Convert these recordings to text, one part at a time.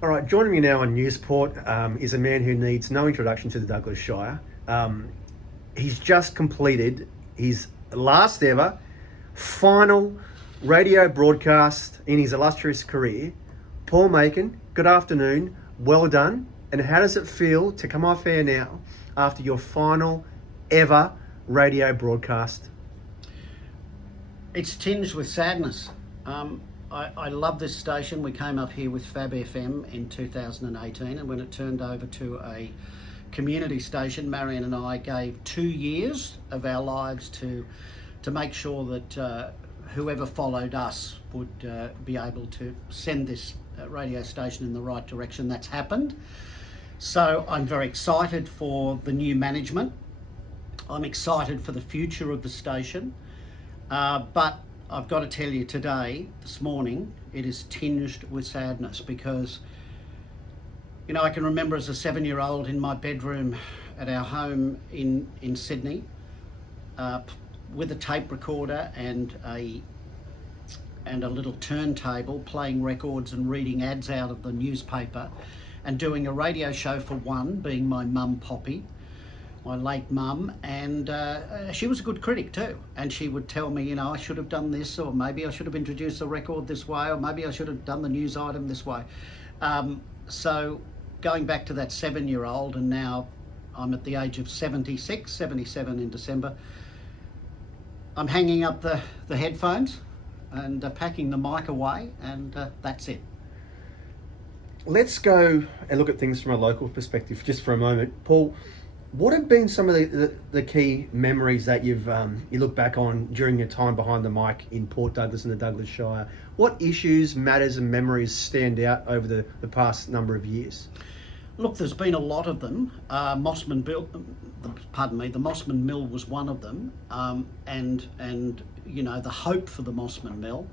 All right, joining me now on Newsport is a man who needs no introduction to the Douglas Shire. He's just completed his last ever final radio broadcast in his illustrious career. Paul Makin, good afternoon, well done. And how does it feel to come off air now after your final ever radio broadcast? It's tinged with sadness. I love this station. We came up here with Fab FM in 2018, and when it turned over to a community station, Marion and I gave 2 years of our lives to make sure that whoever followed us would be able to send this radio station in the right direction. That's happened. So I'm very excited for the new management. I'm excited for the future of the station. But I've got to tell you today, this morning, it is tinged with sadness because, you know, I can remember as a 7-year-old in my bedroom at our home in Sydney, with a tape recorder and a little turntable, playing records and reading ads out of the newspaper, and doing a radio show for one, being my mum Poppy, my late mum, and she was a good critic too, and she would tell me, you know, I should have done this, or maybe I should have introduced the record this way, or maybe I should have done the news item this way. So going back to that 7-year-old, and now I'm at the age of 76, 77 in December, I'm hanging up the headphones and packing the mic away, and that's it. Let's go and look at things from a local perspective just for a moment. Paul, what have been some of the key memories that you look back on during your time behind the mic in Port Douglas and the Douglas Shire? What issues, matters and memories stand out over the past number of years? Look, there's been a lot of them. The Mossman Mill was one of them, and you know, the hope for the Mossman Mill.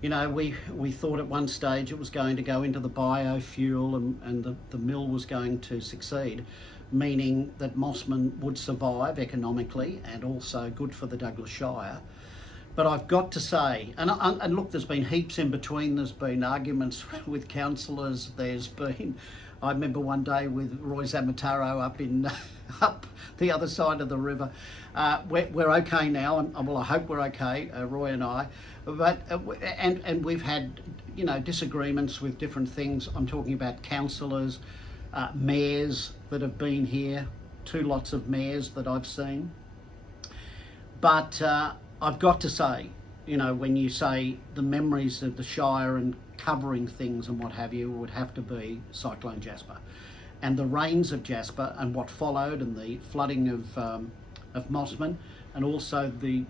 You know, we thought at one stage it was going to go into the biofuel and the mill was going to succeed, meaning that Mossman would survive economically and also good for the Douglas Shire. But I've got to say, and look, there's been heaps in between. There's been arguments with councillors. I remember one day with Roy Zamataro up the other side of the river. We're okay now, and well, I hope we're okay, Roy and I. But and we've had, you know, disagreements with different things. I'm talking about councillors, mayors that have been here, 2 lots of mayors that I've seen. But I've got to say, you know, when you say the memories of the Shire and covering things and what have you, would have to be Cyclone Jasper. And the rains of Jasper and what followed, and the flooding of Mossman, and also the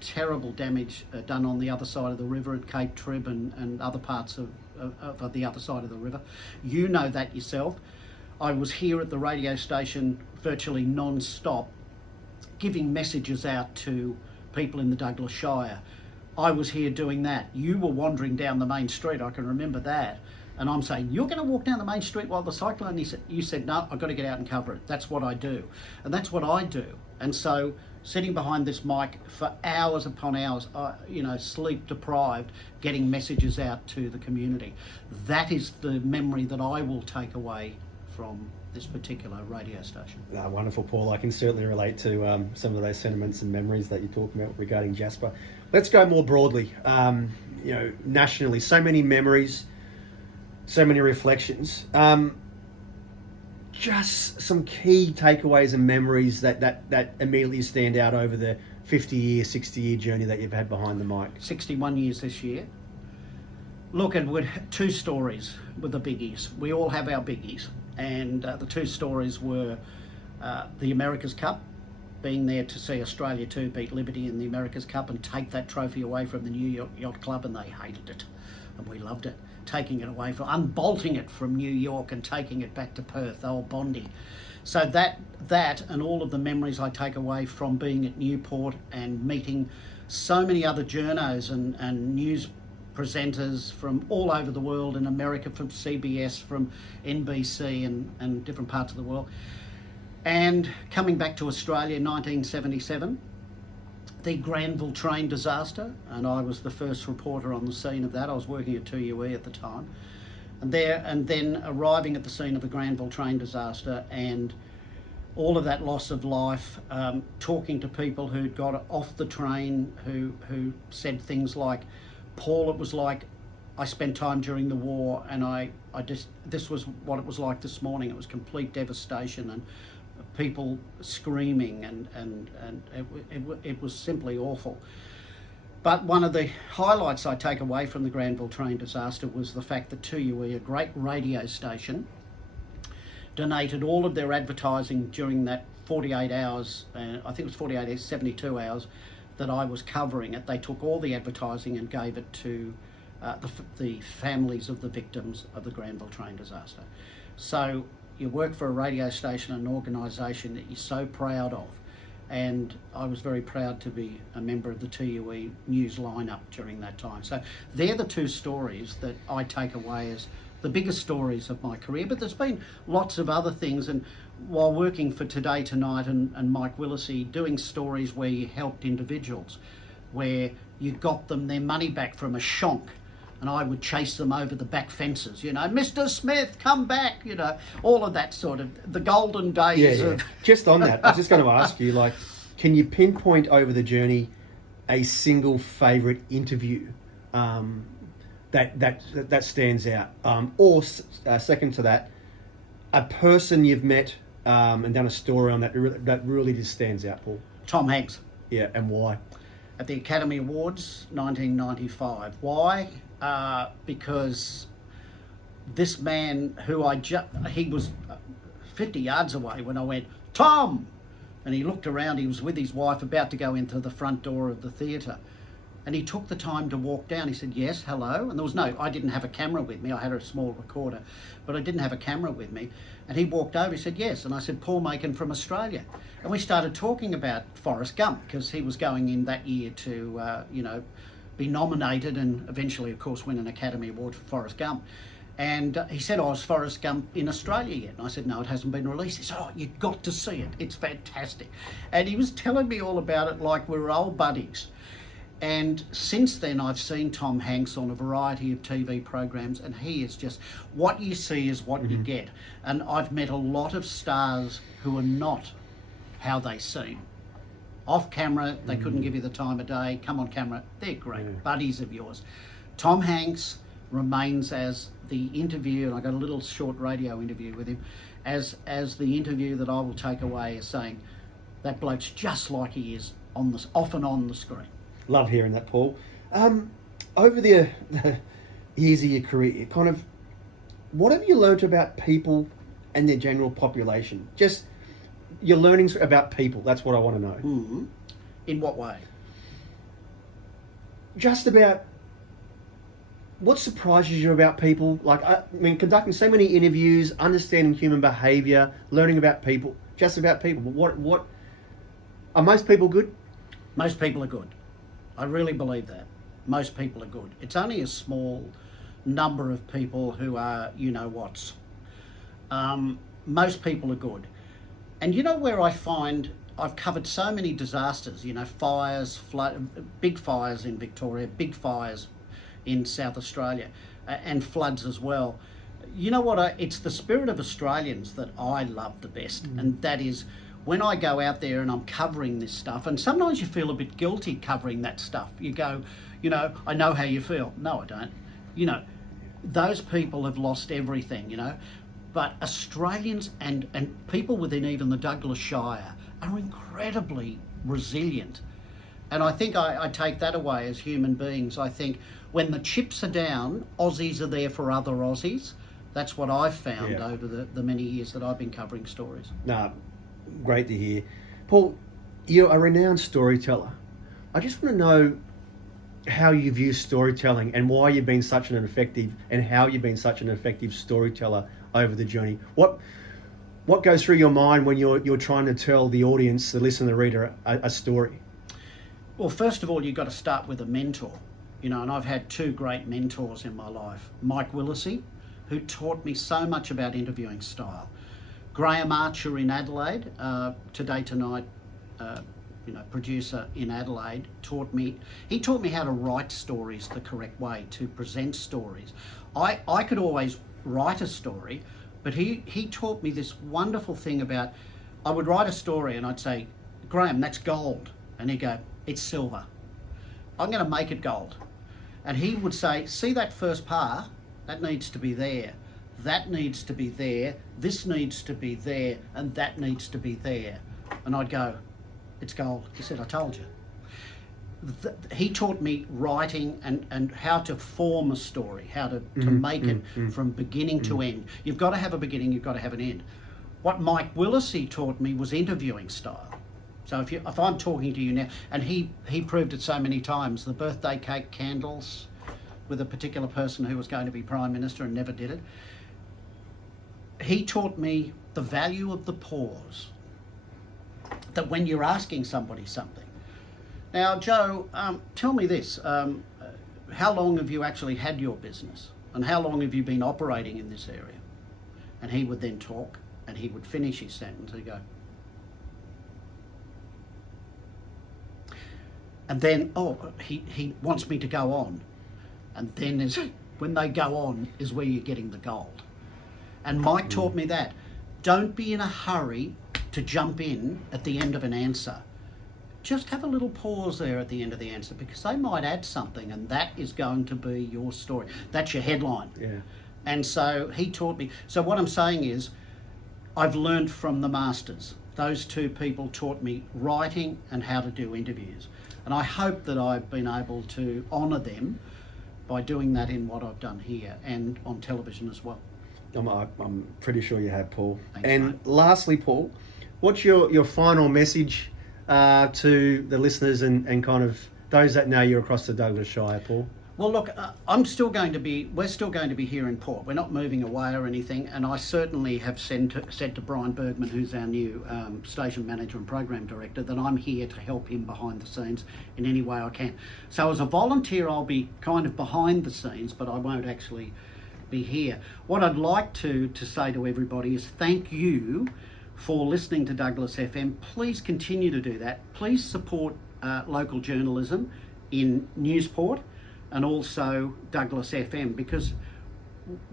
terrible damage done on the other side of the river at Cape Trib and other parts of the other side of the river. You know that yourself. I was here at the radio station virtually non-stop, giving messages out to people in the Douglas Shire. I was here doing that. You were wandering down the main street, I can remember that. And I'm saying, you're going to walk down the main street while the cyclone, you said, no, I've got to get out and cover it. That's what I do. And that's what I do. And so sitting behind this mic for hours upon hours, sleep deprived, getting messages out to the community. That is the memory that I will take away from this particular radio station. Wonderful, Paul. I can certainly relate to some of those sentiments and memories that you're talking about regarding Jasper. Let's go more broadly. Nationally, so many memories, so many reflections. Just some key takeaways and memories that immediately stand out over the 50-year, 60-year journey that you've had behind the mic. 61 years this year. Look, and with 2 stories were the biggies. We all have our biggies. And the 2 stories were the America's Cup, being there to see Australia 2 beat Liberty in the America's Cup and take that trophy away from the New York Yacht Club, and they hated it. And we loved it. Taking it away, unbolting it from New York and taking it back to Perth, old Bondi. So that and all of the memories I take away from being at Newport and meeting so many other journos and news presenters from all over the world, in America, from CBS, from NBC and different parts of the world. And coming back to Australia in 1977, the Granville train disaster, and I was the first reporter on the scene of that. I was working at 2UE at the time. And then arriving at the scene of the Granville train disaster and all of that loss of life, talking to people who'd got off the train who said things like, Paul, it was like I spent time during the war, and this was what it was like this morning. It was complete devastation and people screaming, and it was simply awful. But one of the highlights I take away from the Granville train disaster was the fact that 2UE, a great radio station, donated all of their advertising during that 48 hours, I think it was 48 hours, 72 hours, that I was covering it. They took all the advertising and gave it to the families of the victims of the Granville train disaster. So you work for a radio station, an organisation that you're so proud of, and I was very proud to be a member of the 2UE news lineup during that time. So they're the two stories that I take away as the biggest stories of my career, but there's been lots of other things. And while working for Today Tonight and Mike Willesee, doing stories where you helped individuals, where you got them their money back from a shonk, and I would chase them over the back fences, Mr. Smith, come back, all of that sort of, the golden days of... Just on that, I was just going to ask you, can you pinpoint over the journey a single favourite interview that stands out? Or second to that, a person you've met and done a story on that really just stands out, Paul? Tom Hanks. Yeah, and why? At the Academy Awards, 1995. Why? Because this man he was 50 yards away when I went, Tom! And he looked around, he was with his wife about to go into the front door of the theatre. And he took the time to walk down. He said, yes, hello. And I didn't have a camera with me. I had a small recorder, but I didn't have a camera with me. And he walked over, he said, yes. And I said, Paul Makin from Australia. And we started talking about Forrest Gump, because he was going in that year to, be nominated and eventually, of course, win an Academy Award for Forrest Gump. And he said, oh, is Forrest Gump in Australia yet? And I said, no, it hasn't been released. He said, oh, you've got to see it. It's fantastic. And he was telling me all about it like we were old buddies. And since then, I've seen Tom Hanks on a variety of TV programs, and he is just, what you see is what you get. And I've met a lot of stars who are not how they seem. Off camera, they couldn't give you the time of day. Come on camera, they're great, buddies of yours. Tom Hanks remains as the interview, and I got a little short radio interview with him, as the interview that I will take away as saying, that bloke's just like he is off and on the screen. Love hearing that, Paul. Over the years of your career, what have you learnt about people and their general population? Just your learnings about people, that's what I want to know. Mm-hmm. In what way? Just about what surprises you about people. Conducting so many interviews, understanding human behaviour, learning about people, just about people. What are most people good? Most people are good. I really believe that. Most people are good. It's only a small number of people who are you-know-whats. Most people are good. And where I find I've covered so many disasters, fires, big fires in Victoria, big fires in South Australia, and floods as well. It's the spirit of Australians that I love the best. And that is, when I go out there and I'm covering this stuff, and sometimes you feel a bit guilty covering that stuff. You go, I know how you feel. No, I don't. Those people have lost everything, But Australians and people within even the Douglas Shire are incredibly resilient. And I think I take that away as human beings. I think when the chips are down, Aussies are there for other Aussies. That's what I've found over the many years that I've been covering stories. Nah, great to hear. Paul, you're a renowned storyteller. I just want to know how you view storytelling and why you've been such an effective storyteller over the journey. What goes through your mind when you're trying to tell the audience, the listener, the reader, a story? Well, first of all, you've got to start with a mentor, and I've had two great mentors in my life. Mike Willesee, who taught me so much about interviewing style. Graham Archer in Adelaide, Today Tonight, producer in Adelaide, taught me how to write stories the correct way, to present stories. I could always write a story, but he taught me this wonderful thing about, I would write a story and I'd say, Graham, that's gold. And he'd go, it's silver. I'm going to make it gold. And he would say, see that first par? That needs to be there. That needs to be there. This needs to be there. And that needs to be there. And I'd go, it's gold. He said, I told you. He taught me writing and how to form a story, how to make it from beginning to end. You've got to have a beginning, you've got to have an end. What Mike Willesee taught me was interviewing style. So if I'm talking to you now, and he proved it so many times, the birthday cake candles with a particular person who was going to be Prime Minister and never did it. He taught me the value of the pause, that when you're asking somebody something. Now, Joe, tell me this, how long have you actually had your business? And how long have you been operating in this area? And he would then talk, and he would finish his sentence, he'd go, and then, he wants me to go on. And then when they go on is where you're getting the gold. And Mike taught me that. Don't be in a hurry to jump in at the end of an answer. Just have a little pause there at the end of the answer, because they might add something and that is going to be your story. That's your headline. Yeah. And so he taught me. So what I'm saying is, I've learned from the masters. Those two people taught me writing and how to do interviews. And I hope that I've been able to honour them by doing that in what I've done here and on television as well. I'm pretty sure you have, Paul. Thanks, and mate. Lastly, Paul, what's your final message to the listeners and kind of those that know you're across the Douglas Shire, Paul? Well, look, we're still going to be here in Port. We're not moving away or anything. And I certainly have said to Brian Bergman, who's our new station manager and program director, that I'm here to help him behind the scenes in any way I can. So as a volunteer, I'll be kind of behind the scenes, but I won't actually be here. What I'd like to say to everybody is thank you for listening to Douglas FM. Please continue to do that. Please support local journalism in Newsport and also Douglas FM, because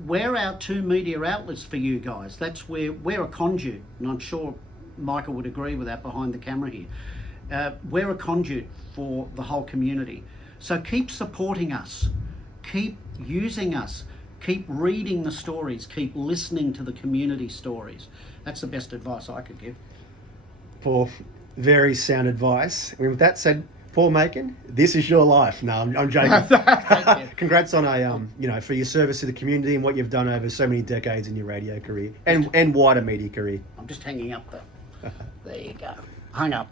we're our two media outlets for you guys. That's where we're a conduit, and I'm sure Michael would agree with that behind the camera here. We're a conduit for the whole community. So keep supporting us, keep using us, keep reading the stories, keep listening to the community stories. That's the best advice I could give. Paul, very sound advice. And with that said, Paul Makin, this is your life. No, I'm joking. Thank you. Congrats on for your service to the community and what you've done over so many decades in your radio career and wider media career. I'm just hanging up there. There you go. Hung up.